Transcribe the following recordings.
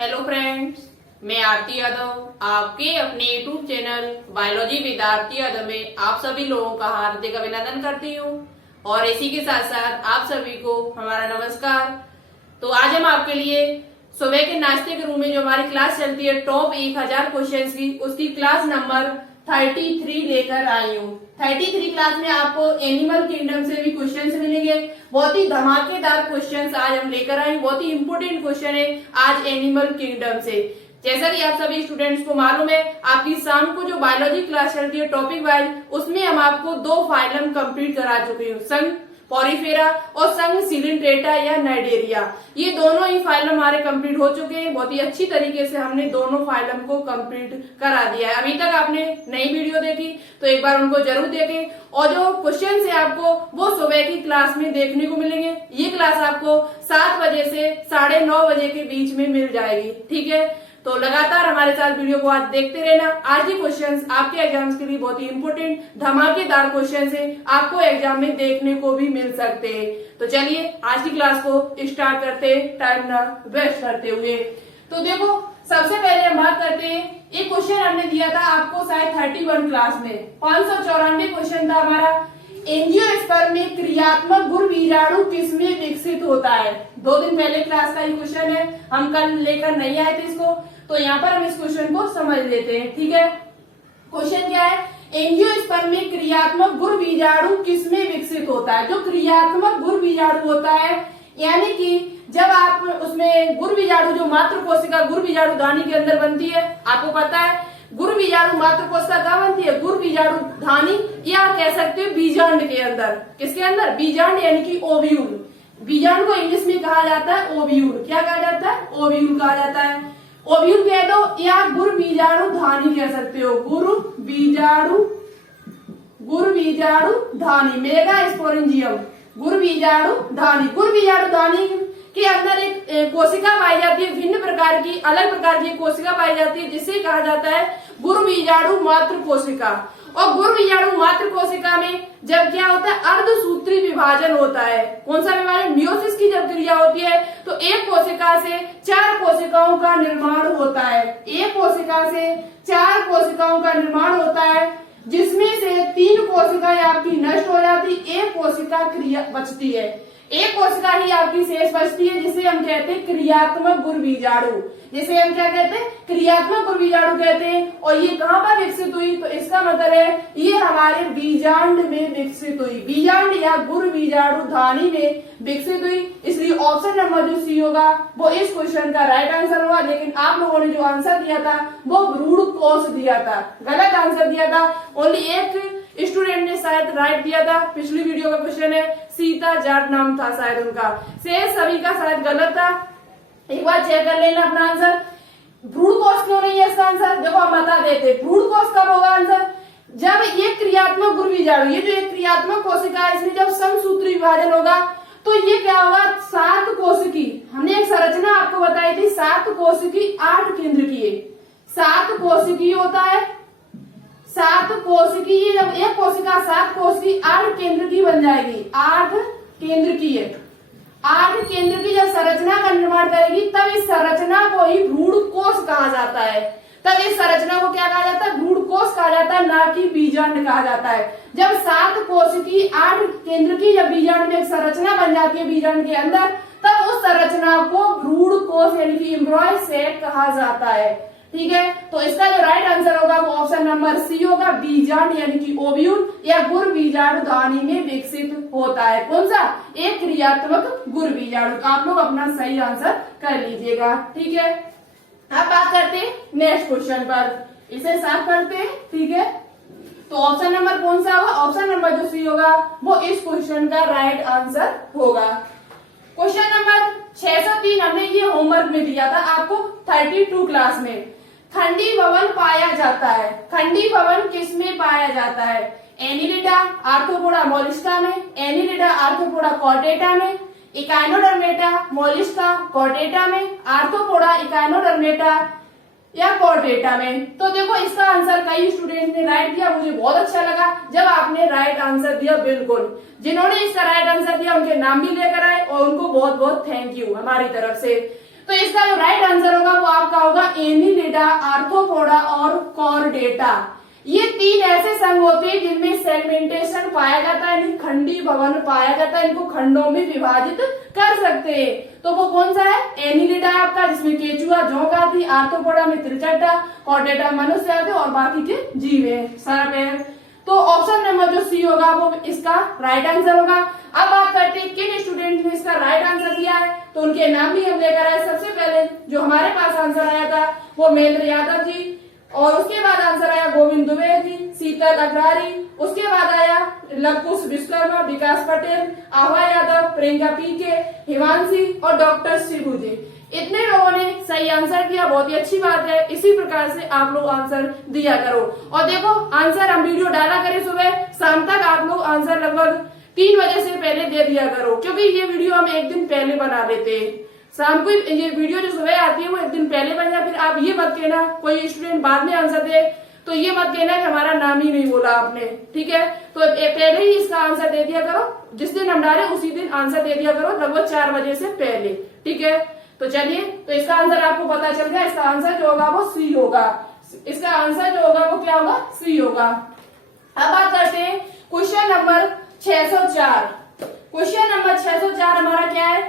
Hello friends, मैं आरती यादव आपके अपने YouTube channel biology with Aarti Yadav में आप सभी लोगों का हार्दिक अभिनंदन करती हूँ और इसी के साथ साथ आप सभी को हमारा नमस्कार। तो आज हम आपके लिए सुबह के नाश्ते के रूम में जो हमारी क्लास चलती है टॉप 1000 क्वेश्चंस की, उसकी क्लास नंबर 33 लेकर आई हूँ। 33 क्लास में आपको एनिमल किंगडम से भी क्वेश्चंस मिलेंगे। बहुत ही धमाकेदार क्वेश्चंस आज हम लेकर आए। बहुत ही इंपोर्टेंट क्वेश्चन है आज एनिमल किंगडम से। जैसा कि आप सभी स्टूडेंट्स को मालूम है, आपकी शाम को जो बायोलॉजी क्लास चलती है टॉपिक वाइज, उसमें हम आपको 2 फाइलम कंप्लीट करा चुके हैं, संघ पॉरीफेरा और संघ सिलिंड्रेटा या नाइडेरिया। ये दोनों ही फाइलम हमारे कंप्लीट हो चुके हैं। बहुत ही अच्छी तरीके से हमने दोनों फाइलम को कंप्लीट करा दिया है। अभी तक आपने नई वीडियो देखी तो एक बार उनको जरूर देखें और जो क्वेश्चन है आपको वो सुबह की क्लास में देखने को मिलेंगे। ये क्लास आपको 7 बजे से 9:30 बजे के बीच में मिल जाएगी। ठीक है, तो लगातार हमारे साथ वीडियो को आज देखते रहना। आज के क्वेश्चंस आपके एग्जाम्स के लिए बहुत ही इंपोर्टेंट धमाकेदार क्वेश्चंस हैं, आपको एग्जाम में देखने को भी मिल सकते हैं। तो चलिए आज की क्लास को स्टार्ट करते हैं टाइम ना वेस्ट करते हुए। तो देखो, सबसे पहले हम बात करते हैं, एक क्वेश्चन हमने दिया था आपको शायद 31 क्लास में, 594 क्वेश्चन था हमारा। एंजियोस्पर्म में क्रियात्मक गुण बीजाणु किसमें विकसित होता है? 2 दिन पहले क्लास का ही क्वेश्चन है, हम कल लेकर नहीं आए थे इसको, तो यहाँ पर हम इस क्वेश्चन को समझ लेते हैं। ठीक है, क्वेश्चन क्या है? एंजियोस्पर्म में क्रियात्मक गुण बीजाणु किसमें विकसित होता है? जो क्रियात्मक गुण बीजाणु होता है, यानी कि जब आप उसमें गुण बीजाणु, जो मात्र कोशिका गुण बीजाणु धानी के अंदर बनती है, आपको पता है गुण बीजाणु मात्र कोशिका कहाँ बनती है? गुण बीजाणु धानी, या कह सकते हो बीजांड के अंदर। किसके अंदर? बीजांड, यानी कि ओव्यूल। बीजांड को इंग्लिश में कहा जाता है ओव्यूल। क्या कहा जाता है? ओव्यूल कहा जाता है। ओव्यूल कह दो या गुण बीजाणु धानी कह सकते हो। गुण बीजाणु धानी, मेगा स्पोरेंजियम, गुण बीजाणु धानी। गुण बीजाणु धानी के अंदर एक कोशिका पाई जाती है, भिन्न प्रकार की, अलग प्रकार की कोशिका पाई जाती है, जिसे कहा जाता है गुण बीजाणु मात्र कोशिका। और गुण बीजाणु मात्र कोशिका में जब क्या होता है? अर्धसूत्री विभाजन होता है। कौन सा विभाजन? मियोसिस की जब क्रिया होती है तो एक कोशिका से 4 कोशिकाओं का निर्माण होता है। एक कोशिका से 4 कोशिकाओं का निर्माण होता है, जिसमें से 3 कोशिकाएं आपकी नष्ट हो जाती, एक कोशिका क्रिया बचती है। एक कोशिका ही आपकी शेष बचती है, जिसे हम कहते हैं क्रियात्मक गुण बीजाणु। जिसे हम क्या कहते हैं? क्रियात्मक गुण बीजाणु कहते हैं। और ये कहाँ पर विकसित हुई? तो इसका मतलब है ये हमारे बीजांड में विकसित हुई। बीजांड या गुण बीजाणु धानी में विकसित हुई। इसलिए ऑप्शन नंबर जो सी होगा वो इस क्वेश्चन का राइट आंसर होगा। लेकिन आप लोगों ने जो आंसर दिया था वो भ्रूण कोश दिया था, गलत आंसर दिया था। ओनली एक स्टूडेंट ने शायद राइट दिया था। पिछली वीडियो का क्वेश्चन है, सीता जाट नाम था शायद उनका। शेष सभी का शायद गलत था। एक बार चेक कर लेना अपना आंसर। भ्रूण कोश क्यों नहीं है इसका आंसर? देखो हम बता देते, भ्रूण कोश कब होगा आंसर? जब ये क्रियात्मक गुण बीजाणु, ये जो एक क्रियात्मक कोशिका है, इसमें जब समसूत्री विभाजन होगा तो ये क्या होगा? 7 कोशिकी, हमने एक संरचना आपको बताई थी, 7 कोशिकी 8 केंद्र की है। 7 कोशिकी होता है, 7 कोशिकी, जब एक कोशिका 7 कोशिकी 8 केंद्र की बन जाएगी। 8 केंद्र की है। 8 केंद्र की जब संरचना का निर्माण करेगी तब इस संरचना को ही भ्रूण कोश कहा जाता है। तब इस संरचना को क्या कहा जाता है? भ्रूण कोश कहा जाता है, ना कि बीजांड कहा जाता है। जब 7 कोशिकी 8 केंद्र की जब बीजांड में एक संरचना बन जाती है बीजांड के अंदर, तब उस संरचना को भ्रूण कोश यानी कि एम्ब्रॉय सेक कहा जाता है। ठीक है, तो इसका जो राइट आंसर होगा वो ऑप्शन नंबर सी होगा, बीजांड यानी कि ओव्यूल या गुण बीजाणु धानी में विकसित होता है। कौन सा? एक क्रियात्मक गुण बीजाणु। आप लोग अपना सही आंसर कर लीजिएगा। ठीक है, अब बात करते हैं नेक्स्ट क्वेश्चन पर, इसे साफ करते हैं। ठीक है, तो ऑप्शन नंबर कौन सा होगा? ऑप्शन नंबर जो सी होगा वो इस क्वेश्चन का राइट आंसर होगा। क्वेश्चन नंबर 603 हमने ये होमवर्क में दिया था आपको 32 क्लास में। खंडी भवन पाया जाता है। खंडी भवन किसमें पाया जाता है? एनिलिडा, आर्थ्रोपोडा मोलिस्का में, एनिलिडा आर्थ्रोपोडा कॉर्डेटा में, इकाइनोडर्मेटा मोलिस्का कॉर्डेटा में, आर्थ्रोपोडा इकाइनोडर्मेटा या कॉर्डेटा में। तो देखो इसका आंसर कई स्टूडेंट ने राइट दिया, मुझे बहुत अच्छा लगा जब आपने राइट आंसर दिया। बिल्कुल, जिन्होंने इसका राइट आंसर दिया उनके नाम भी लेकर आए और उनको बहुत बहुत थैंक यू हमारी तरफ से। तो इसका जो राइट आंसर होगा वो आपका होगा एनिलिडा, आर्थ्रोपोडा और कॉर्डेटा। ये 3 ऐसे संघ होते हैं जिनमें सेगमेंटेशन पाया जाता है, यानी खंडी भवन पाया जाता है, इनको खंडों में विभाजित कर सकते हैं। तो वो कौन सा है? एनिलिडा आपका, जिसमें केचुआ, जोंक आती, आर्थ्रोपोडा में त्रिचट्टा, कॉर्डेटा मनुष्य आते और बाकी के जीव है, सरप है। तो ऑप्शन नंबर जो सी होगा वो इसका राइट आंसर होगा। अब बात करते हैं किन स्टूडेंट ने इसका राइट आंसर दिया है, तो उनके नाम भी हम लेकर आए। सबसे पहले जो हमारे पास आंसर आया था वो महेंद्र यादव जी, और उसके बाद आंसर आया गोविंद दुबे जी, शीतल अग्रवारी, उसके बाद आया लवकुश विश्वकर्मा, विकास पटेल, आभा यादव, प्रियंका पीके, हिमांशी और डॉक्टर शिबू जी। इतने लोगों ने सही आंसर किया, बहुत ही अच्छी बात है। इसी प्रकार से आप लोग आंसर दिया करो। और देखो आंसर हम वीडियो डाला करें सुबह, शाम तक आप लोग आंसर लगभग 3 बजे से पहले दे दिया करो, क्योंकि ये वीडियो हम एक दिन पहले बना लेते हैं। शाम को ये वीडियो जो सुबह आती है वो एक दिन पहले बन जाए। फिर आप ये मत कहना कोई स्टूडेंट बाद में आंसर दे, तो ये मत कहना कि हमारा नाम ही नहीं बोला आपने, ठीक है। तो पहले ही इसका आंसर दे दिया करो, जिस दिन हम डाले उसी दिन आंसर दे दिया करो, लगभग 4 बजे से पहले, ठीक है। तो चलिए, तो इसका आंसर आपको पता चल गया। इसका आंसर जो होगा वो सी होगा। इसका आंसर जो होगा वो क्या होगा? सी होगा। अब बात करते हैं क्वेश्चन नंबर 604। क्वेश्चन नंबर 604 हमारा क्या है?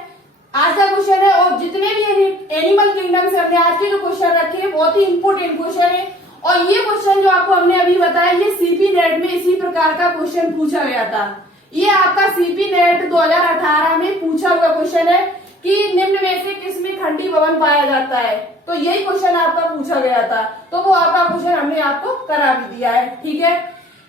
आज का क्वेश्चन है, और जितने भी एनिमल किंगडम से हमने आज के जो क्वेश्चन रखे हैं बहुत ही इंपोर्टेंट क्वेश्चन है। और ये क्वेश्चन जो आपको हमने अभी बताया, ये सीपी नेट में इसी प्रकार का क्वेश्चन पूछा गया था। ये आपका सीपी नेट 2018 में पूछा हुआ क्वेश्चन है कि निम्न में से किसमें खंडी भवन पाया जाता है। तो यही क्वेश्चन आपका पूछा गया था, तो वो आपका क्वेश्चन हमने आपको करा भी दिया है, ठीक है।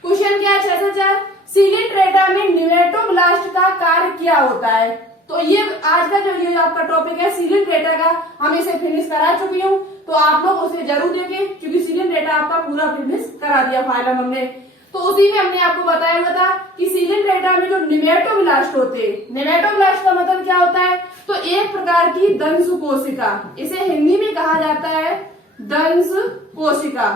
क्वेश्चन क्या है? 604, सिलिंड्रेटा में निमेटोब्लास्ट का कार्य क्या होता है। तो ये आज का जो ये आपका टॉपिक है सिलिंड्रेटा का, हम इसे फिनिश करा चुकी हूँ, तो आप लोग उसे जरूर देखें, क्योंकि सिलिंड्रेटा आपका पूरा फिनिश करा दिया फाइनल हमने। तो उसी में हमने आपको बताया हुआ था कि सिलिंड्रेटा में जो निमेटोब्लास्ट होते हैं, निमेटोब्लास्ट का मतलब क्या होता है? तो एक प्रकार की दंश कोशिका, इसे हिंदी में कहा जाता है दंश कोशिका।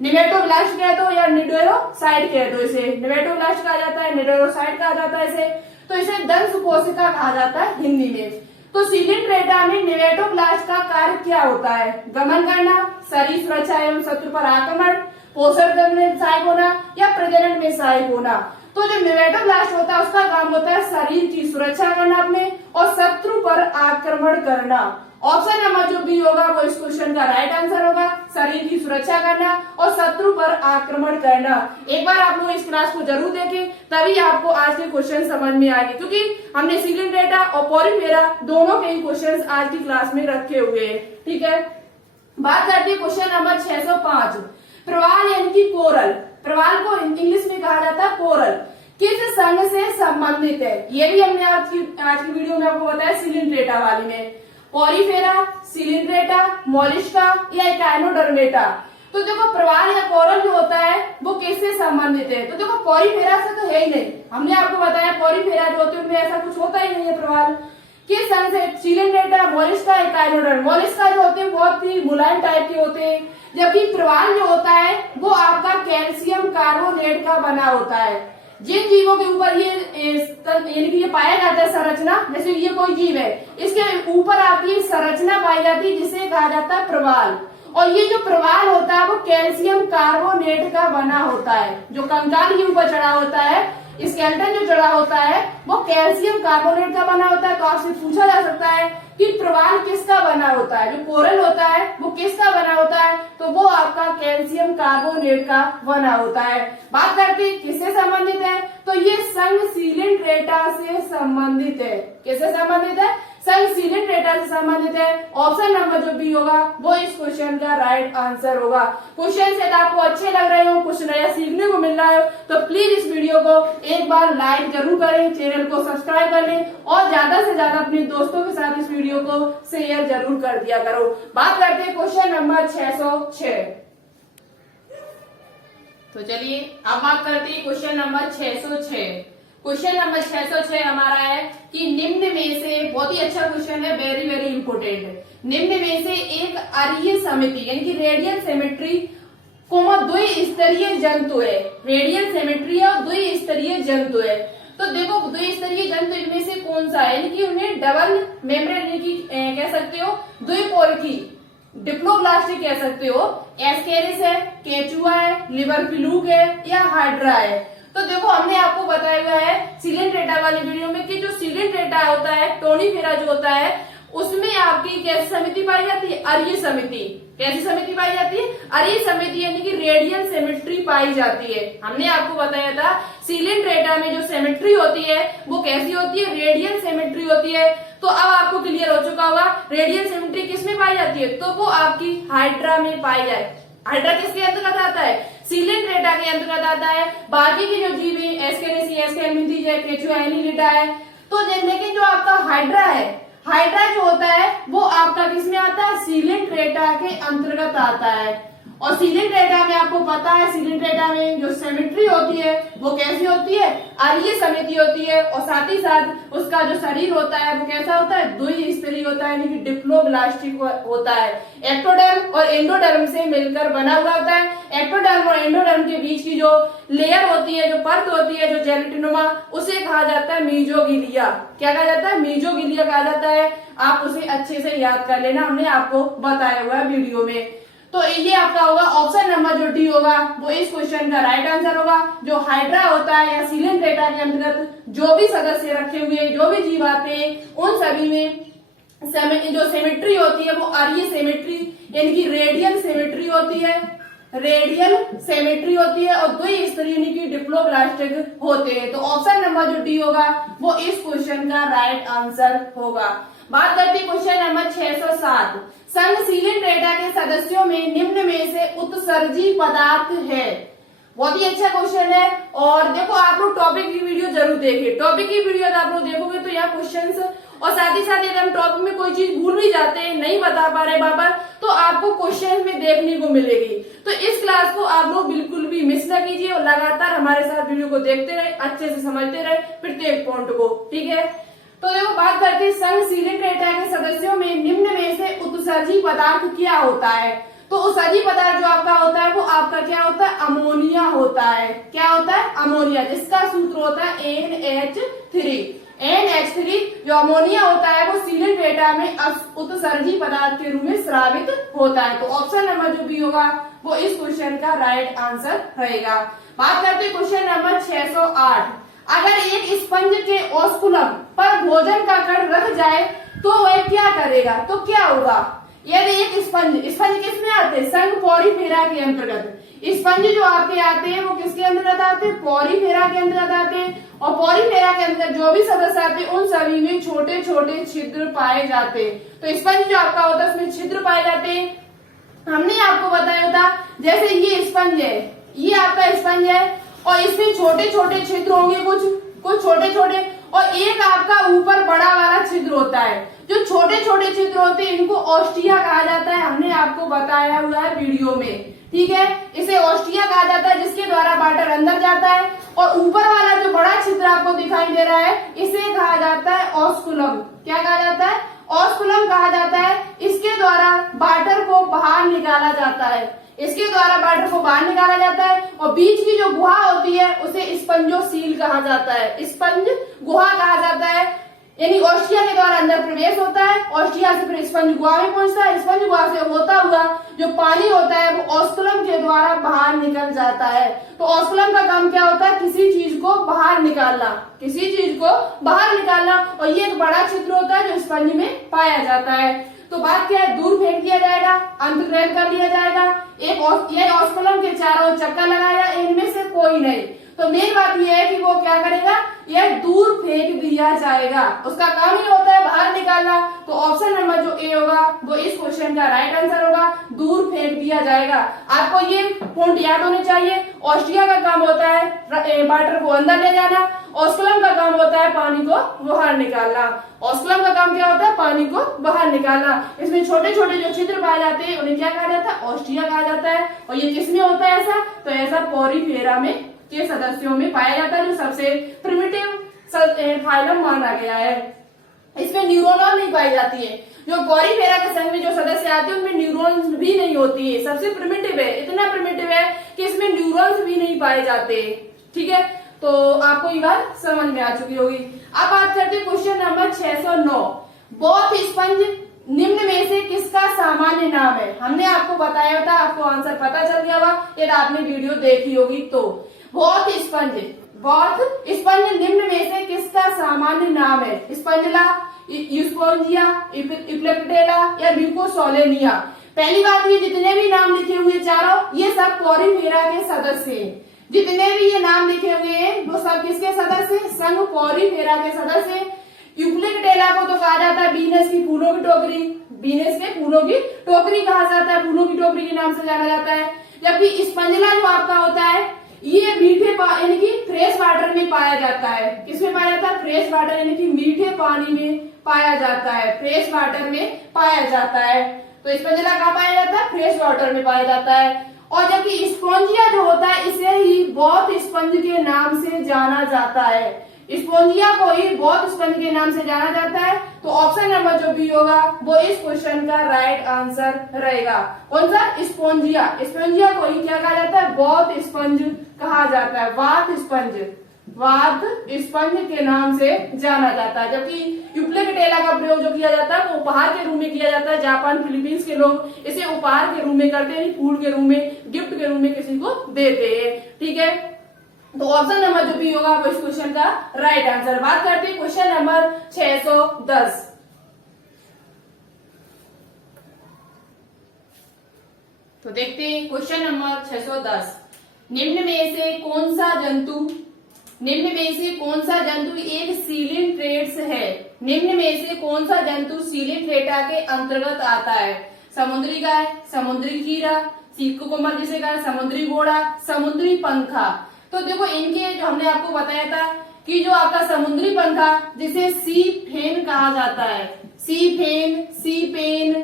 निमेटोब्लास्ट कह दो या निडोरोसाइट कह दो, इसे निमेटोब्लास्ट कहा जाता है, निडोरोसाइट कहा जाता है इसे, तो इसे दंश कोशिका कहा जाता है हिंदी में। तो सिलिंड्रेटा में निमेटोब्लास्ट का कार्य क्या होता है? गमन करना, शरीर सुरक्षा एवं शत्रु पर आक्रमण, पोषण में सहायक होना या प्रजनन में सहायक होना। तो जो निमेटोब्लास्ट होता है उसका काम होता है शरीर की सुरक्षा करना अपने, और शत्रु पर आक्रमण करना। ऑप्शन नंबर जो बी होगा वो इस क्वेश्चन का राइट आंसर होगा, शरीर की सुरक्षा करना और शत्रु पर आक्रमण करना। एक बार आप लोग इस क्लास को जरूर देखें, तभी आपको आज के क्वेश्चन समझ में आएंगे, क्योंकि हमने सिलिंड्रेटा और पॉरीफेरा दोनों के ही क्वेश्चन आज की क्लास में रखे हुए हैं, ठीक है। बात करते हैं क्वेश्चन नंबर 605, प्रवाल यानी कि कोरल। प्रवाल को इंग्लिश में कहा जाता है कोरल, किस संघ से संबंधित है? ये भी हमने आज की वीडियो में आपको बताया सिलिंड्रेटा वाली में। पॉरीफेरा, सिलिंड्रेटा, मोलिस्का या एकाइनोडर्मेटा। तो देखो प्रवाल या कोरल जो होता है वो किससे संबंधित है? तो देखो पॉरीफेरा से तो है ही नहीं, हमने आपको बताया पॉरीफेरा जो होते हैं उनमें ऐसा कुछ होता ही नहीं है। प्रवाल किस संघ से? सिलिंड्रेटा, मोलिस्का, एकाइनोडर्म। मोलिस्का जो होते हैं बहुत ही मुलायम टाइप के होते हैं, जबकि प्रवाल जो होता है वो आपका कैल्शियम कार्बोनेट का बना होता है। जिन जीवों के ऊपर ये पाया जाता है संरचना, जैसे ये कोई जीव है, इसके ऊपर आपकी संरचना पाई जाती है जिसे कहा जाता है प्रवाल। और ये जो प्रवाल होता है वो कैल्शियम कार्बोनेट का बना होता है। जो कंकाल के ऊपर चढ़ा होता है, स्केलेटन जो चढ़ा होता है वो कैल्शियम कार्बोनेट का बना होता है। तो आपसे पूछा जा सकता है कि प्रवाल किसका बना होता है? जो कोरल होता है वो किसका बना होता है? तो वो आपका कैल्शियम कार्बोनेट का बना होता है। बात करते हैं किससे संबंधित है, तो ये संघ सिलिंड्रेटा से संबंधित है। किससे संबंधित है? संघ सिलिंड्रेटा से संबंधित है। ऑप्शन नंबर जो बी होगा वो इस क्वेश्चन का राइट आंसर होगा। क्वेश्चन सेट आपको अच्छे लग रहे हो, कुछ नया सीखने को मिल रहा है, तो प्लीज इस वीडियो को एक बार लाइक जरूर करें, चैनल को सब्सक्राइब कर लें और ज्यादा से ज्यादा अपने दोस्तों के साथ इस वीडियो को शेयर जरूर कर दिया करो। बात करते हैं क्वेश्चन नंबर 606। तो चलिए अब बात करते हैं क्वेश्चन नंबर 606। क्वेश्चन नंबर 606 हमारा है कि निम्न में से, बहुत ही अच्छा क्वेश्चन है, वेरी वेरी इंपोर्टेंट। निम्न में से एक अरीय समिति यानी कि रेडियल सिमेट्री द्विस्तरीय जंतु है। रेडियल सिमेट्री और द्विस्तरीय जंतु है। तो देखो द्विस्तरीय जंतु इनमें से कौन सा है, यानी कि उन्हें डबल मेम्ब्रेन यानी कि कह सकते हो द्विपोरकी डिप्लोब्लास्टिक कह सकते हो। एस्केरिस है, केचुआ है, लिवर फ्लूक है या हाइड्रा है। तो देखो हमने आपको बताया हुआ है सिलेंट्रेटा वाली वीडियो में कि जो सिलेंट्रेटा होता है, टोनीफेरा जो होता है, उसमें आपकी कैसी समिति पाई जाती है, अरीय समिति। कैसी समिति पाई जाती है, अरीय समिति यानी कि रेडियल सिमेट्री पाई जाती है। हमने आपको बताया था सिलेंट्रेटा में जो सिमेट्री होती है वो कैसी होती है, रेडियल सिमेट्री होती है। तो अब आपको क्लियर हो चुका होगा रेडियल सिमेट्री किसमें पाई जाती है, तो वो आपकी हाइड्रा में पाई जाए। हाइड्रा किसके अंतर्गत आता है, सिलेंट्रेटा के अंतर्गत आता है। बाकी के जो जीव है एस्केरिस, एस्केलमिंथीज है, केचुआ, एनीलिडा है। तो लेकिन जो आपका हाइड्रा है, हाइड्रा जो होता है वो आपका किसमें आता है, सिलेंट्रेटा के अंतर्गत आता है। और सिलेंट्रेटा में आपको पता है सिलेंट्रेटा में जो सिमेट्री होती है वो कैसी होती है, अरीय समिति होती है। और साथ ही साथ उसका जो शरीर होता है वो कैसा होता है, द्विस्तरीय होता है, यानी कि डिप्लोब्लास्टिक होता है। एक्टोडर्म और एंडोडर्म से मिलकर बना हुआ होता है। एक्टोडर्म और एंडोडर्म के बीच की जो लेयर होती है, जो परत होती है, जो जेलेटिनुमा, उसे कहा जाता है मीजोगिलिया। क्या कहा जाता है, मीजोगिलिया कहा जाता है। आप उसे अच्छे से याद कर लेना, हमने आपको बताया हुआ है वीडियो में। तो ये आपका होगा ऑप्शन नंबर जो डी होगा वो इस क्वेश्चन का राइट आंसर होगा। जो हाइड्रा होता है या सिलेंट्रेटा के अंतर्गत जो भी सदस्य रखे हुए, जो भी जीव आते हैं, उन सभी में जो सिमेट्री होती है वो अरीय सिमेट्री यानी कि रेडियल सिमेट्री होती है। रेडियल सिमेट्री होती है और द्विस्तरीय यानी कि डिप्लोब्लास्टिक होते हैं। तो ऑप्शन नंबर जो डी होगा वो इस क्वेश्चन का राइट आंसर होगा। बात करते हैं क्वेश्चन नंबर 607। संघ सिलेंट्रेटा के सदस्यों में निम्न में से उत्सर्जी पदार्थ है। बहुत ही अच्छा क्वेश्चन है। और देखो आप लोग टॉपिक की वीडियो जरूर देखिए। टॉपिक की वीडियो आप लोग देखोगे तो यहाँ क्वेश्चंस और साथ ही साथ यदि हम टॉपिक में कोई चीज भूल भी जाते हैं, नहीं बता पा रहे बार तो आपको क्वेश्चन में देखने को मिलेगी। तो इस क्लास को आप लोग बिल्कुल भी मिस न कीजिए और लगातार हमारे साथ वीडियो को देखते रहे, अच्छे से समझते रहे प्रत्येक पॉइंट को, ठीक है। तो देखो बात करते हैं संघ सिलेंट्रेटा के सदस्यों में निम्न में से उत्सर्जी पदार्थ क्या होता है। तो उत्सर्जी पदार्थ जो आपका होता है वो आपका क्या होता है, अमोनिया होता है। क्या होता है, अमोनिया, जिसका सूत्र होता है NH3। NH3 जो अमोनिया होता है वो सिलेंट्रेटा में उत्सर्जी पदार्थ के रूप में स्रावित होता है। तो ऑप्शन नंबर जो बी होगा वो इस क्वेश्चन का राइट आंसर रहेगा। बात करते हैं क्वेश्चन नंबर 608। अगर एक स्पंज के ऑस्कुलम पर भोजन का कण रख जाए तो वह क्या करेगा, तो क्या होगा। यदि एक स्पंज किसमें आते हैं, संघ पॉरीफेरा के अंतर्गत। स्पंज जो आपके आते हैं वो किसके अंतर्गत आते हैं, पॉरीफेरा के अंतर्गत आते हैं। और पॉरीफेरा के अंतर्गत जो भी सदस्य आते हैं उन सभी में छोटे छोटे छिद्र पाए जाते हैं। तो स्पंज जो आपका होता है उसमें छिद्र पाए जाते हैं। हमने आपको बताया था जैसे ये स्पंज है, ये आपका स्पंज है और इसमें छोटे छोटे छिद्र होंगे, कुछ छोटे छोटे, और एक आपका ऊपर बड़ा वाला छिद्र होता है। जो छोटे छोटे छिद्र होते हैं इनको ऑस्टिया कहा जाता है। हमने आपको बताया हुआ है वीडियो में, ठीक है। इसे ऑस्टिया कहा जाता है जिसके द्वारा वाटर अंदर जाता है। और ऊपर वाला जो बड़ा छिद्र आपको दिखाई दे रहा है इसे कहा जाता है ऑस्कुलम। क्या कहा जाता है, ऑस्कुलम कहा जाता है। इसके द्वारा वाटर को बाहर निकाला जाता है। इसके द्वारा वाटर को बाहर निकाला जाता है। और बीच की जो गुहा होती है उसे स्पंजोसील कहा जाता है। स्पंज गुहा कहा जाता है, यानी ऑस्टिया के द्वारा अंदर प्रवेश होता है। ऑस्टिया से फिर स्पंज गुहा में पहुंचता है। स्पंज गुहा से होता हुआ जो पानी होता है वो ऑस्कुलम के द्वारा बाहर निकल जाता है। तो ऑस्कुलम का काम क्या होता है, किसी चीज को बाहर निकालना, किसी चीज को बाहर निकालना। और ये एक बड़ा छिद्र होता है जो स्पंज में पाया जाता है। तो बात क्या है, दूर फेंक दिया जाएगा, अंतर्ग्रहण कर लिया जाएगा। ये ऑस्कुलम के चारों चक्कर लगाएगा, इनमें से कोई नहीं। तो मेन बात यह है कि वो क्या करेगा, यह दूर फेंक दिया जाएगा। उसका काम ही होता है बाहर निकालना। तो ऑप्शन नंबर जो ए होगा वो इस क्वेश्चन का राइट आंसर होगा, दूर फेंक दिया जाएगा। आपको ये पॉइंट याद होने चाहिए। ऑस्टिया का काम होता है वाटर को अंदर ले जाना, ऑस्कुलम का काम होता है पानी को बाहर निकालना। ऑस्कुलम का काम क्या होता है, पानी को बाहर निकालना। इसमें छोटे छोटे जो छिद्र पाए जाते हैं उन्हें क्या कहा जाता है, ऑस्टिया कहा जाता है। और ये किसमें होता है ऐसा, तो ऐसा पॉरीफेरा में के सदस्यों में पाया जाता है, जो सबसे प्रिमिटिव फाइलम माना गया है। इसमें न्यूरोनॉल नहीं पाई जाती है। जो पॉरीफेरा के संघ में जो सदस्य आते हैं उनमें न्यूरॉन्स भी नहीं होती है। सबसे प्रिमिटिव है, इतना प्रिमिटिव है कि इसमें न्यूरॉन्स भी नहीं पाए जाते, ठीक है। तो आपको ये बात समझ में आ चुकी होगी। अब बात करते हैं क्वेश्चन नंबर 609। बोथ स्पंज निम्न में से किसका सामान्य नाम है? हमने आपको बताया था, आपको आंसर पता चल गया होगा यदि आपने वीडियो देखी होगी तो। बोथ स्पंज निम्न में से किसका सामान्य नाम है? स्पंजिला, यूस्पोंजिया, इप्लेक्टेला या म्यूकोसोलेनिया। पहली बात, ये जितने भी नाम लिखे हुए चारों, ये सब पॉरीफेरा के सदस्य हैं। जितने भी ये नाम लिखे हुए हैं वो सब किसके सदस्य हैं? संघ पॉरीफेरा के सदस्य। यूप्लेक्टेला को तो कहा जाता है वीनस की फूलों की टोकरी, वीनस के फूलों की टोकरी कहा जाता है, फूलों की टोकरी के नाम से जाना जाता है। जबकि स्पंजिला जो आपका होता है ये मीठे यानी कि फ्रेश वाटर में पाया जाता है। किसमें पाया जाता है? फ्रेश वाटर यानी कि मीठे पानी में पाया जाता है, फ्रेश वाटर में पाया जाता है। तो स्पंजिला कहाँ पाया जाता है? फ्रेश वाटर में पाया जाता है। और जबकि स्पोंजिया जो होता है इसे ही बौथ स्पंज के नाम से जाना जाता है। स्पोंजिया को ही बौथ स्पंज के नाम से जाना जाता है। तो ऑप्शन नंबर जो बी होगा वो इस क्वेश्चन का राइट आंसर रहेगा। कौन सा? स्पोंजिया। स्पोंजिया को ही क्या कहा जाता है? बौथ स्पंज कहा जाता है, वात स्पंज के नाम से जाना जाता है। जबकि यूप्लेक्टेला का प्रयोग जो किया जाता है वो उपहार के रूप में किया जाता है। जापान, फिलीपींस के लोग इसे उपहार के रूप में करते हैं, फूल के रूप में, गिफ्ट के रूप में किसी को देते हैं। ठीक है, तो ऑप्शन नंबर जो भी होगा वो इस क्वेश्चन का राइट आंसर। बात करते हैं क्वेश्चन नंबर 610। तो देखते हैं क्वेश्चन नंबर 610। निम्न में से कौन सा जंतु एक सीलिंट्रेट्स है? निम्न में से कौन सा जंतु सीलिंट्रेटा के अंतर्गत आता है? समुद्री गाय, समुद्री खीरा, सीकुकुमर जिसे कहा समुद्री घोड़ा, समुद्री पंखा। तो देखो इनके जो हमने आपको बताया था कि जो आपका समुद्री पंखा जिसे सी फेन कहा जाता है, सी पेन,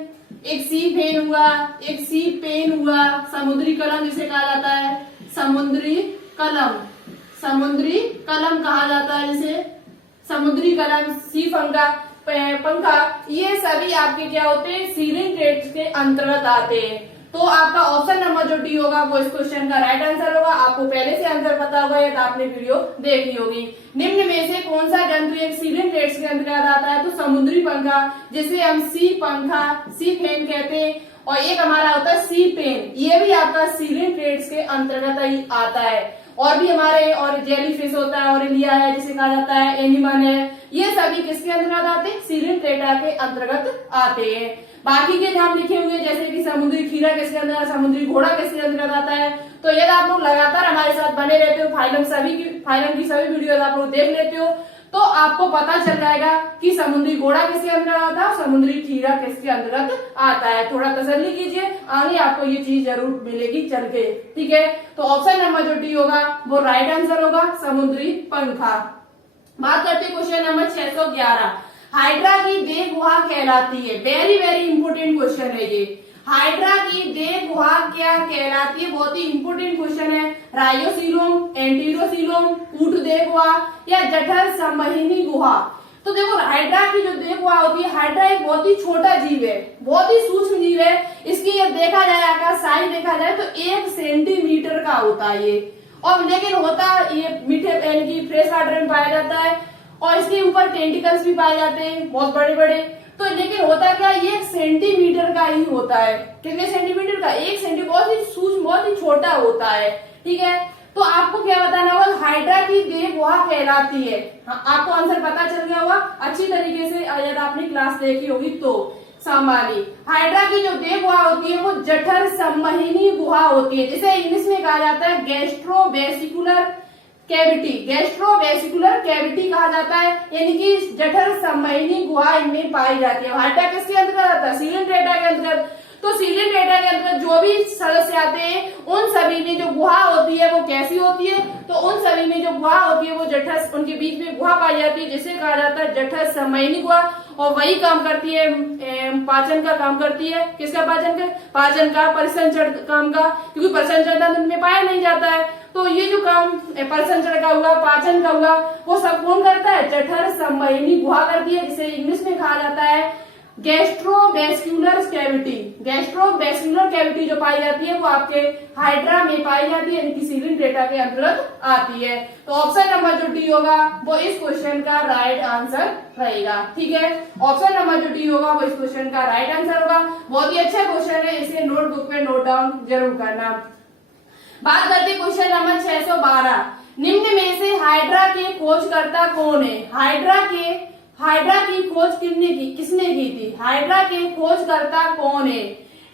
एक सी फेन हुआ, एक सी पेन हुआ, समुद्री कलम जिसे कहा जाता है समुद्री कलम कहा जाता है, जिसे समुद्री कलम, सी पंखा, ये सभी आपके क्या होते हैं? सीलिंट्रेट्स के अंतर्गत आते हैं। तो आपका ऑप्शन नंबर जो डी होगा वो इस क्वेश्चन का राइट आंसर होगा। आपको पहले से आंसर पता होगा या तो आपने वीडियो देखी होगी। निम्न में से कौन सा जंतु एक सीलिंट्रेट्स के अंतर्गत आता है? तो समुद्री पंखा जिसे हम सी फेन कहते हैं, और एक हमारा होता है सी पेन, ये भी आपका सीलिंट्रेट्स के अंतर्गत ही आता है। और भी हमारे और जेली फिश होता है, ऑरेलिया है जिसे कहा जाता है, एनिमन है, ये सभी किसके अंतर्गत आते हैं? सीलिंट्रेटा के अंतर्गत आते हैं। बाकी के नाम लिखे हुए जैसे कि समुद्री खीरा किसके अंदर, समुद्री घोड़ा किसके अंतर्गत आता है। तो यदि आप लोग लगातार हमारे साथ बने रहते हो, फाइलम की सभी वीडियो आप लोग देख लेते हो, तो आपको पता चल जाएगा कि समुद्री घोड़ा किसके अंतर्गत आता है, समुद्री खीरा किसके अंतर्गत आता है। थोड़ा तसल्ली कीजिए, आगे आपको ये चीज जरूर मिलेगी चल के। ठीक है, तो ऑप्शन नंबर जो डी होगा वो राइट आंसर होगा, समुद्री पंखा। बात करते हैं क्वेश्चन नंबर 611। हाइड्रा की देह गुहा कहलाती है। वेरी वेरी इंपोर्टेंट क्वेश्चन है ये। हाइड्रा की देह गुहा क्या कहलाती है? बहुत ही इंपोर्टेंट क्वेश्चन है। राइयोसीलोम, एंटीरोसीलोम, कूट देह गुहा या जठर संवहनी गुहा। तो देखो हाइड्रा की जो देह गुहा होती है, हाइड्रा एक बहुत ही छोटा जीव है, बहुत ही सूक्ष्म जीव है। इसकी ये देखा जाए आकार साइज देखा जाए तो 1 सेंटीमीटर का होता है ये, और लेकिन होता ये मीठे यानी कि फ्रेश वाटर में पाया जाता है, और इसके ऊपर टेंटिकल्स भी पाए जाते हैं बहुत बड़े बड़े। तो लेकिन होता क्या, ये 1 सेंटीमीटर का ही होता है। कितने सेंटीमीटर का? 1 सेंटीमीटर, बहुत ही सूक्ष्म, बहुत ही छोटा होता है। ठीक है, तो आपको क्या बताना होगा? हाइड्रा की देह गुहा कहलाती है। हाँ, आपको आंसर पता चल गया होगा अच्छी तरीके से यदि आपने क्लास देखी होगी तो। संभाली हाइड्रा की जो देह गुहा होती है वो जठर संवहनी गुहा होती है, जिसे इंग्लिश में कहा जाता है गैस्ट्रोवेसिकुलर कैविटी कहा जाता है, यानी कि जठर संवहनी गुहा इनमें पाई जाती है। हाइड्रा किसके अंतर्गत आता है? सीलिंट्रेटा के अंतर्गत। तो सीलिंट्रेटा के अंतर्गत जो भी सदस्य आते हैं उन सभी में जो गुहा होती है वो कैसी होती है? तो उन सभी में जो गुहा होती है वो जठर, उनके बीच में गुहा पाई जाती है, जिसे कहा जाता है जठर संवहनी गुहा। और वही काम करती है, पाचन का काम करती है। किसका पाचन का परिसंचरण काम का, क्योंकि परिसंचरण में पाया नहीं जाता है। तो ये जो काम परिसंचरण का हुआ, पाचन का हुआ, वो सब कौन करता है? जठर संवहनी गुहा करती है, जिसे इंग्लिश में कहा जाता है गैस्ट्रोवेस्कुलर कैविटी। गैस्ट्रोवेस्कुलर कैविटी जो पाई जाती है वो आपके हाइड्रा में पाई जाती है, यानी कि सिलिंड्रेटा के अंतर्गत आती है। तो ऑप्शन नंबर जो डी होगा वो इस क्वेश्चन का राइट आंसर रहेगा। ठीक है, ऑप्शन नंबर जो डी होगा वो इस क्वेश्चन का राइट आंसर होगा। बहुत ही अच्छा क्वेश्चन है, इसे नोटबुक पे नोट डाउन जरूर करना। बात करते क्वेश्चन नंबर 612। निम्न में से हाइड्रा के खोजकर्ता कौन है? हाइड्रा की खोज किसने की थी? हाइड्रा के खोजकर्ता कौन है?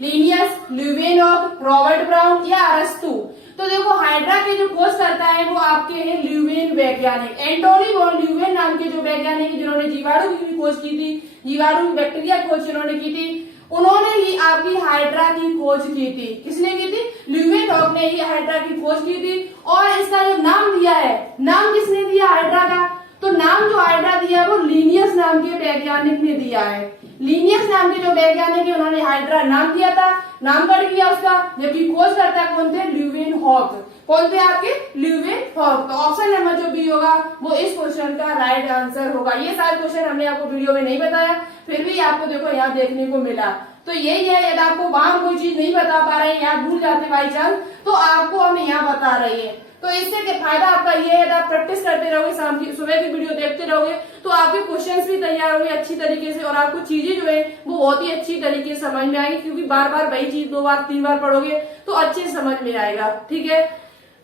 लिनियस, ल्यूवेनॉक, रॉबर्ट ब्राउन या अरस्तु? तो देखो, हाइड्रा के जो खोजकर्ता है वो आपके हैं ल्यूवेन वैज्ञानिक। एंटोनी वॉन ल्यूवेन नाम के जो वैज्ञानिक है जिन्होंने जीवाणु की भी खोज की थी, जीवाणु बैक्टीरिया की खोज जिन्होंने की थी, उन्होंने ही आपकी हाइड्रा की खोज की थी। किसने की थी? ल्यूवेनॉक ने ही हाइड्रा की खोज की थी। और इसका जो नाम दिया है, नाम किसने दिया हाइड्रा का? तो नाम जो हाइड्रा दिया है वो लीनियस नाम के वैज्ञानिक ने दिया है। लीनियस नाम के जो वैज्ञानिक है उन्होंने हाइड्रा नाम दिया था, नामकरण किया उसका, जबकि खोजकर्ता कौन थे? ल्यूवेनहॉक। कौन थे आपके? ल्यूवेनहॉक। तो ऑप्शन नंबर जो बी होगा वो इस क्वेश्चन का राइट आंसर होगा। ये सारे क्वेश्चन हमने आपको वीडियो में नहीं बताया, फिर भी आपको देखो यहाँ देखने को मिला। तो यही है, यदि आपको वहां कोई चीज नहीं बता पा रहे हैं, यहाँ भूल जाते बाई चांस, तो आपको हम यहाँ बता रहे हैं। तो इससे फायदा आपका ये है, आप प्रैक्टिस करते रहोगे, शाम की सुबह की वीडियो देखते रहोगे तो आपके क्वेश्चंस भी तैयार होंगे अच्छी तरीके से, और आपको चीजें जो है वो बहुत ही अच्छी तरीके से समझ में आएगी, क्योंकि बार बार वही चीज 2 बार 3 बार पढ़ोगे तो अच्छे से समझ में आएगा। ठीक है,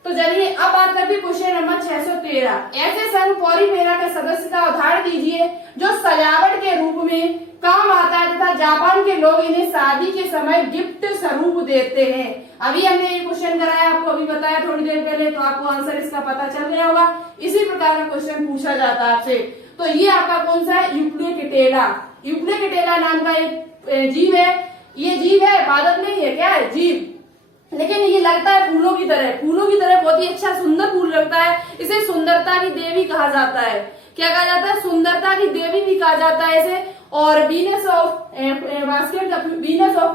तो चलिए अब बात करते हैं क्वेश्चन नंबर 613। ऐसे संघ पॉलीफेरा के सदस्य का उदाहरण दीजिए जो सजावट के रूप में काम आता है तथा जापान के लोग इन्हें शादी के समय गिफ्ट स्वरूप देते हैं। अभी हमने ये क्वेश्चन कराया, आपको अभी बताया थोड़ी देर पहले, तो आपको आंसर इसका पता चल गया होगा। इसी प्रकार का क्वेश्चन पूछा जाता है आपसे। तो ये आपका कौन सा है? यूप्लिकेटेला। यूप्लिकेटेला नाम का एक जीव है। ये जीव है, पादप नहीं है, क्या है? जीव। लेकिन ये लगता है फूलों की तरह, बहुत ही अच्छा सुंदर फूल लगता है। इसे सुंदरता की देवी कहा जाता है। क्या कहा जाता है? सुंदरता की देवी भी कहा जाता है इसे। और वीनस ऑफ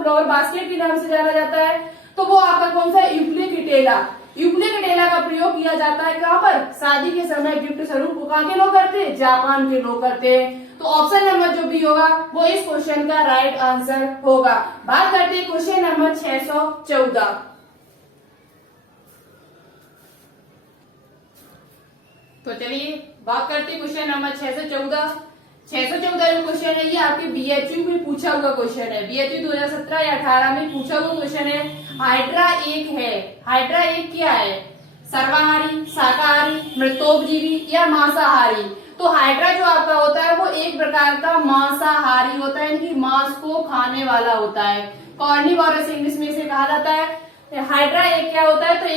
फ्लावर बास्केट के नाम से जाना जाता है। तो वो आपका कौन सा? यूप्लिकेटेला। यूप्लिकेटेला का प्रयोग किया जाता है कहाँ पर? शादी के समय गिफ्ट स्वरूप। कहाँ के लोग करते हैं? जापान के लोग करते हैं। तो ऑप्शन नंबर जो भी होगा वो इस क्वेश्चन का राइट आंसर होगा। बात करते हैं क्वेश्चन नंबर 614। तो चलिए बात करते हैं क्वेश्चन नंबर 614। 614 जो क्वेश्चन है ये आपके बीएचयू में पूछा हुआ क्वेश्चन है। बीएचयू 2017 या 18 में पूछा हुआ क्वेश्चन है। हाइड्रा एक है, हाइड्रा एक क्या है? सर्वाहारी, शाकाहारी, मृतोपजीवी या मांसाहारी? तो हाइड्रा जो आपका होता है वो एक प्रकार का मांसाहारी होता है, यानी कि मांस को खाने वाला होता है। कार्निवोरस इंग्लिश में इसे कहा जाता है। हाइड्रा एक क्या होता है? तो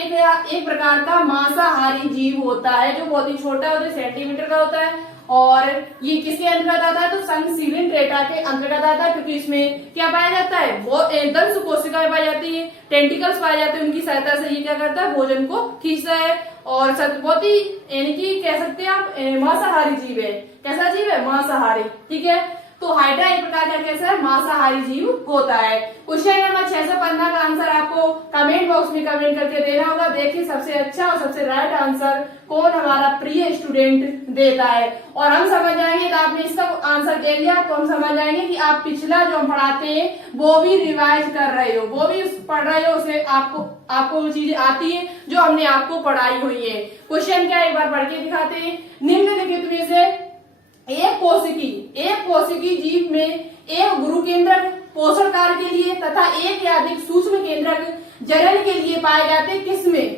एक प्रकार का मांसाहारी जीव होता है जो बहुत ही छोटा होता है, सेंटीमीटर का होता है। और ये किसके अंतर्गत आता है? तो संघ सिलिंड्रेटा के अंतर्गत आता है, क्योंकि इसमें क्या पाया जाता है? वो दंश कोशिकाएं पाई जाती है, टेंटिकल्स पाए जाते हैं। उनकी सहायता से ये क्या करता है? भोजन को खींचता है। और बहुत ही यानी कि कह सकते हैं आप मांसाहारी जीव है। कैसा जीव है? मांसाहारी। ठीक है, तो हाइड्रा एक प्रकार का कैसा है? मांसाहारी जीव होता है। क्वेश्चन नंबर 615 का आंसर आपको कमेंट बॉक्स में कमेंट करके देना होगा। देखिए सबसे अच्छा और सबसे राइट आंसर कौन हमारा प्रिय स्टूडेंट देता है, और हम समझ जाएंगे। तो आपने इसका आंसर दे लिया तो हम समझ जाएंगे कि आप पिछला जो हम पढ़ाते हैं वो भी रिवाइज कर रहे हो, वो भी पढ़ रहे हो, उसे आपको वो चीजें आती है जो हमने आपको पढ़ाई हुई है। क्वेश्चन क्या एक बार पढ़ के दिखाते हैं। निम्नलिखित में से एक कोशिकी जीव में एक गुरु केंद्रक पोषण कार्य के लिए तथा एक या अधिक सूक्ष्म केंद्रक जनन के लिए पाए जाते किसमें?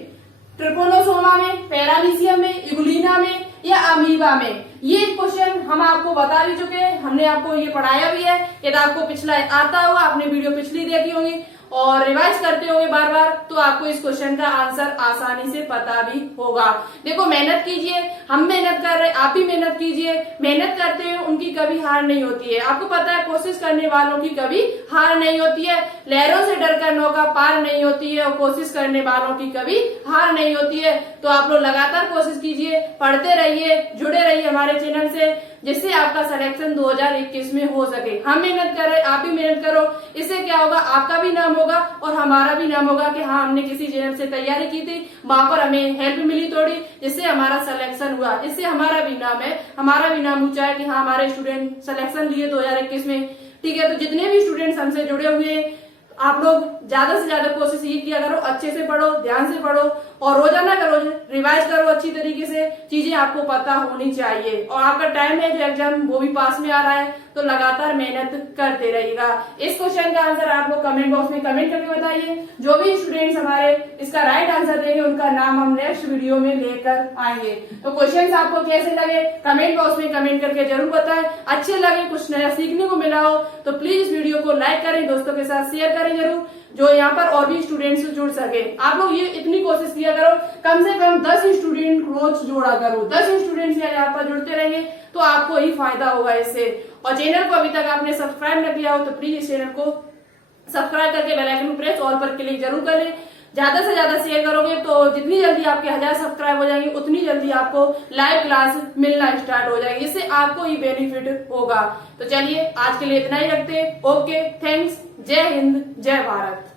ट्रिपोनोसोमा में, पैरामीशियम में, इबुलिना में या अमीबा में? ये क्वेश्चन हम आपको बता भी चुके हैं, हमने आपको ये पढ़ाया भी है। यदि आपको पिछला आता होगा, आपने वीडियो पिछली देखी होगी और रिवाइज करते होंगे बार बार, तो आपको इस क्वेश्चन का आंसर आसानी से पता भी होगा। देखो मेहनत कीजिए, हम मेहनत कर रहे हैं, आप भी मेहनत कीजिए। मेहनत करते हैं उनकी कभी हार नहीं होती है। आपको पता है कोशिश करने वालों की कभी हार नहीं होती है। लहरों से डरकर नौका पार नहीं होती है, और कोशिश करने वालों की कभी हार नहीं होती है। तो आप लोग लगातार कोशिश कीजिए, पढ़ते रहिए, जुड़े रहिए हमारे चैनल से, जिससे आपका सिलेक्शन 2021 में हो सके। हम मेहनत कर रहे हैं, आप भी मेहनत करो। इससे क्या होगा? आपका भी नाम होगा और हमारा भी नाम होगा कि हाँ हमने किसी चैनल से तैयारी की थी, वहां पर हमें हेल्प मिली थोड़ी, जिससे हमारा सिलेक्शन हुआ। इससे हमारा भी नाम है, हमारा भी नाम ऊंचा है कि हाँ हमारे स्टूडेंट सिलेक्शन लिए 2021 में। ठीक है, तो जितने भी स्टूडेंट्स हमसे जुड़े हुए हैं, आप लोग ज्यादा से ज्यादा कोशिश ये किया करो, अच्छे से पढ़ो, ध्यान से पढ़ो और रोजाना का रोज रिवाइज करो अच्छी तरीके से, चीजें आपको पता होनी चाहिए। और आपका टाइम है जो एग्जाम वो भी पास में आ रहा है, तो लगातार मेहनत करते रहिएगा। इस क्वेश्चन का आंसर आप लोग कमेंट बॉक्स में कमेंट करके बताइए। जो भी स्टूडेंट्स हमारे इसका राइट आंसर देंगे उनका नाम हम नेक्स्ट वीडियो में लेकर आएंगे। तो क्वेश्चन आपको कैसे लगे कमेंट बॉक्स में कमेंट करके जरूर बताएं। अच्छे लगे, कुछ नया सीखने को मिला हो तो प्लीज इस वीडियो को लाइक करें, दोस्तों के साथ शेयर करें जरूर, जो यहाँ पर और भी स्टूडेंट्स जुड़ सके। आप लोग ये इतनी कोशिश किया करो, कम से कम 10 स्टूडेंट रोज जोड़ा करो। 10 स्टूडेंट्स यहाँ पर जुड़ते रहेंगे तो आपको ही फायदा होगा इससे। और चैनल को अभी तक आपने सब्सक्राइब न किया हो तो प्लीज इस चैनल को सब्सक्राइब करके बेल आइकन प्रेस ऑल पर क्लिक जरूर करें। ज्यादा से ज्यादा शेयर करोगे तो जितनी जल्दी आपके 1000 सब्सक्राइब हो जाएंगे उतनी जल्दी आपको लाइव क्लास मिलना स्टार्ट हो जाएगी, इससे आपको ही बेनिफिट होगा। तो चलिए आज के लिए इतना ही रखते हैं। ओके, थैंक्स, जय हिंद, जय भारत।